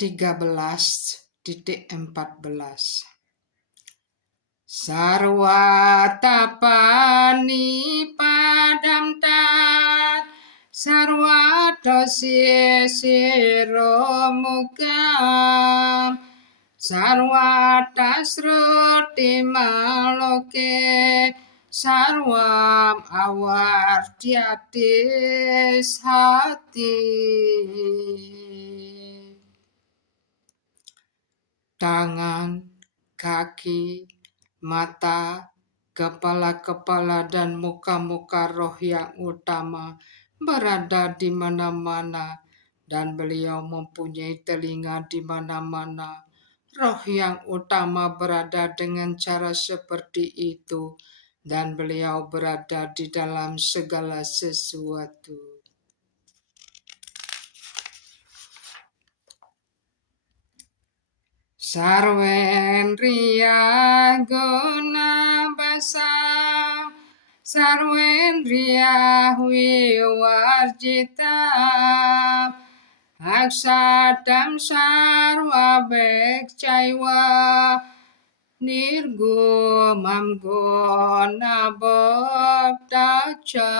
13:14. Sarwa tapani padam tat, sarwa dosi siromukam, sarwa tasruti maloke, sarwam awartiatis hati. Tangan, kaki, mata, kepala-kepala dan muka-muka roh yang utama berada di mana-mana, dan beliau mempunyai telinga di mana-mana. Roh yang utama berada dengan cara seperti itu, dan beliau berada di dalam segala sesuatu. Sarwen ria guna basa, sarwen ria wiwarjita, aksadam sarwa bekcaiwa, nirgumam guna boktaca.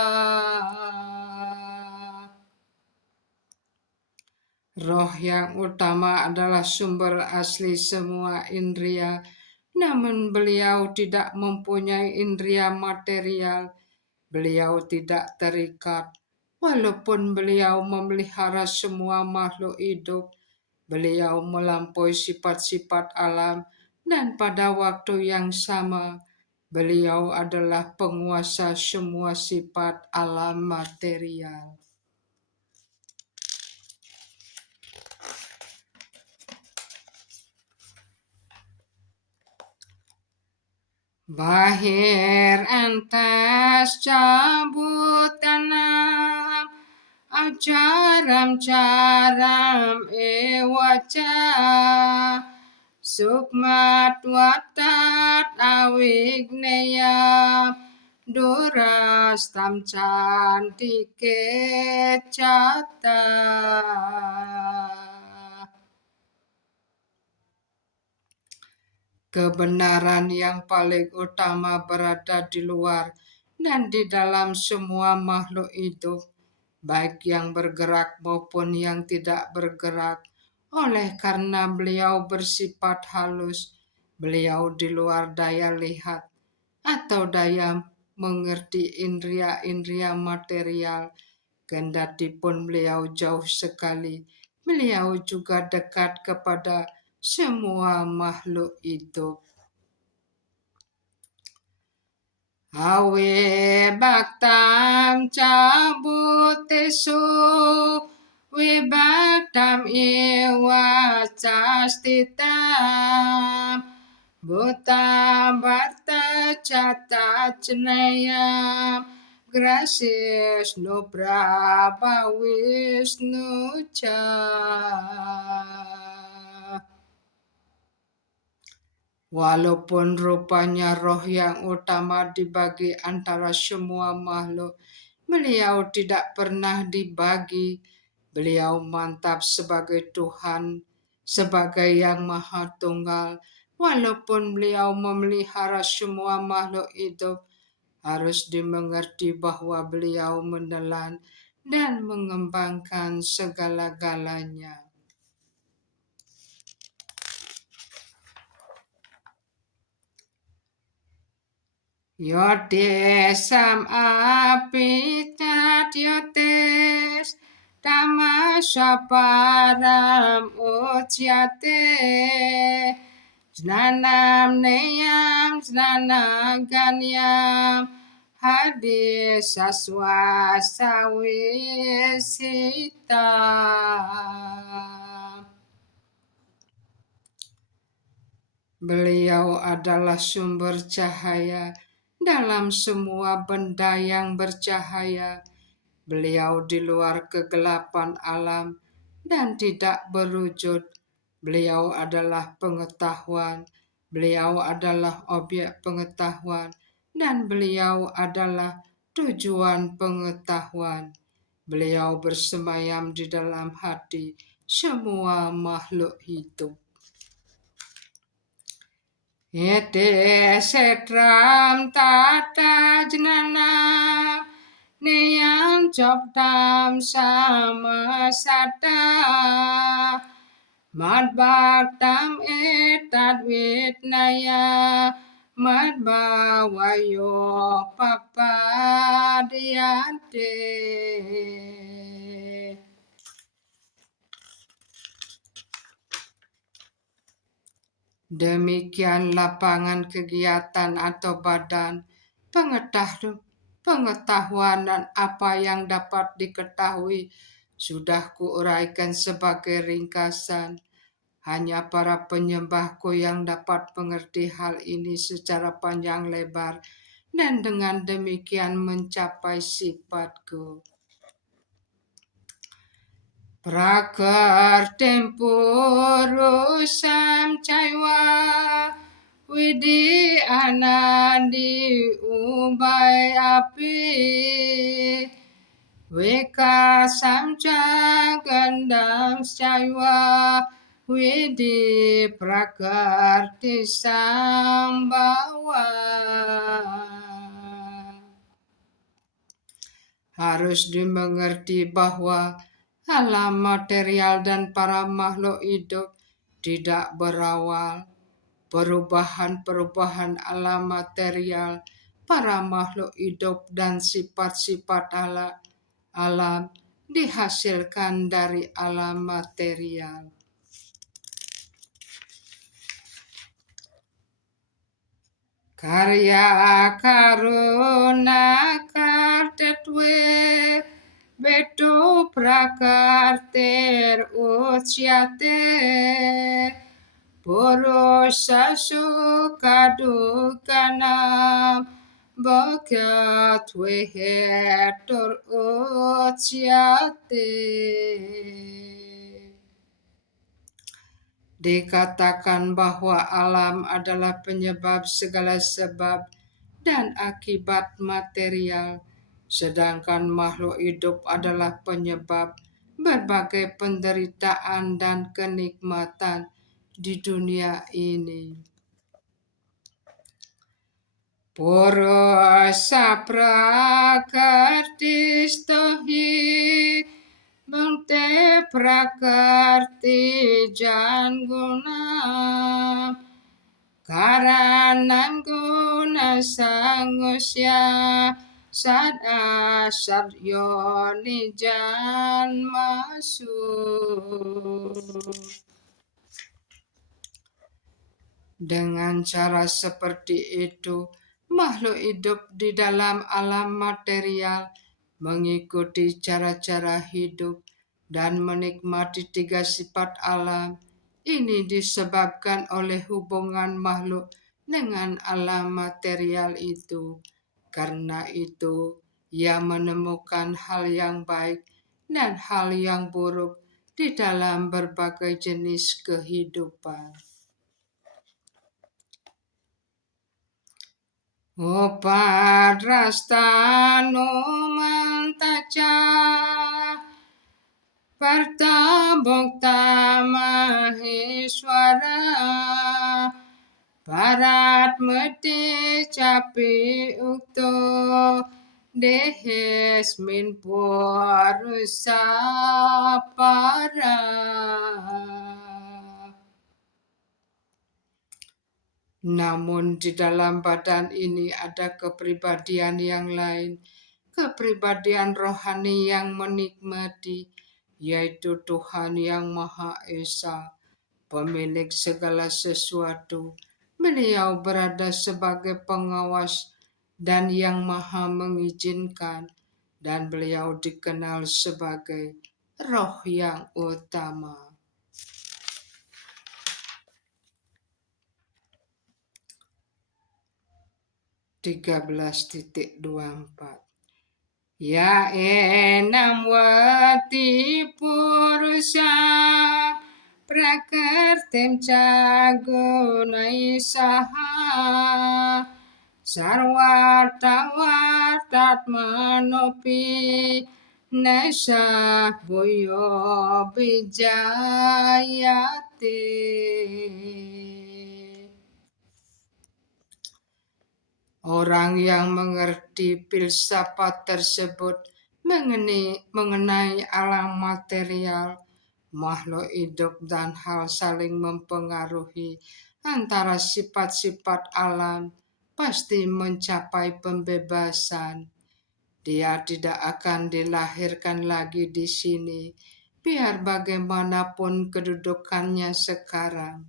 Roh yang utama adalah sumber asli semua indria, namun beliau tidak mempunyai indria material. Beliau tidak terikat, walaupun beliau memelihara semua makhluk hidup. Beliau melampaui sifat-sifat alam, dan pada waktu yang sama, beliau adalah penguasa semua sifat alam material. Bahir antas cabut tanam, ajaram-caram ewaca, sukmat watat awigneya, duras tamcan tiket cata. Kebenaran yang paling utama berada di luar dan di dalam semua makhluk hidup, baik yang bergerak maupun yang tidak bergerak. Oleh karena beliau bersifat halus, beliau di luar daya lihat atau daya mengerti indria-indria material. Kendatipun beliau jauh sekali, beliau juga dekat kepada semua makhluk hidup. Awe baktam cabut tesu, wibaktam iwa castitam, buta barta cata cenayam, grasis no braba wisnu ca. Walaupun rupanya roh yang utama dibagi antara semua makhluk, beliau tidak pernah dibagi. Beliau mantap sebagai Tuhan, sebagai yang Maha Tunggal. Walaupun beliau memelihara semua makhluk hidup, harus dimengerti bahwa beliau menelan dan mengembangkan segala-galanya. Yotes sam apitat yotes, tamasaparam ucyate, jnanam neyam jnanaganyam, hadis aswasa wisita. Beliau adalah sumber cahaya dalam semua benda yang bercahaya. Beliau di luar kegelapan alam dan tidak berwujud. Beliau adalah pengetahuan. Beliau adalah objek pengetahuan. Dan beliau adalah tujuan pengetahuan. Beliau bersemayam di dalam hati semua makhluk hidup. Ete setram tata jnana neyan chok tam sama sata mad bhaktam etat vitnaya mad bhavayo papadiyante. Demikian lapangan kegiatan atau badan pengetahuan dan apa yang dapat diketahui sudah kuuraikan sebagai ringkasan. Hanya para penyembahku yang dapat mengerti hal ini secara panjang lebar dan dengan demikian mencapai sifatku. Prakartem purusam caiva Widi anandi ubai api Vikasam gandam caiva Widi prakarti sambhawa. Harus dimengerti bahwa alam material dan para makhluk hidup tidak berawal. Perubahan-perubahan alam material, para makhluk hidup dan sifat-sifat alam dihasilkan dari alam material. Karya karuna kartetwe betu prakarter usyate purusha sukadukanam bhagatwe hetur usyate. Dikatakan bahwa alam adalah penyebab segala sebab dan akibat material, sedangkan makhluk hidup adalah penyebab berbagai penderitaan dan kenikmatan di dunia ini. Purusha prakartistohi Bhakte prakarti janguna Karanam guna sangusya Sada sadyo nijan masuk. Dengan cara seperti itu, makhluk hidup di dalam alam material mengikuti cara-cara hidup dan menikmati tiga sifat alam. Ini disebabkan oleh hubungan makhluk dengan alam material itu. Karena itu, ia menemukan hal yang baik dan hal yang buruk di dalam berbagai jenis kehidupan. Upadrastano mantaca Partabhokta Maheswara Paratmati capi ukto Dehesmin purusa para. Namun di dalam badan ini ada kepribadian yang lain, kepribadian rohani yang menikmati, yaitu Tuhan yang Maha Esa, pemilik segala sesuatu. Beliau berada sebagai pengawas dan yang Maha mengizinkan, dan beliau dikenal sebagai Roh yang utama. 13.24 Ya enam wati purusha prakartem cagunai saha sarvata vartatmanopi Nesa Boyo Bijayate. Orang yang mengerti filsafat tersebut mengenai alam material, makhluk hidup dan hal saling mempengaruhi antara sifat-sifat alam pasti mencapai pembebasan. Dia tidak akan dilahirkan lagi di sini, biar bagaimanapun kedudukannya sekarang.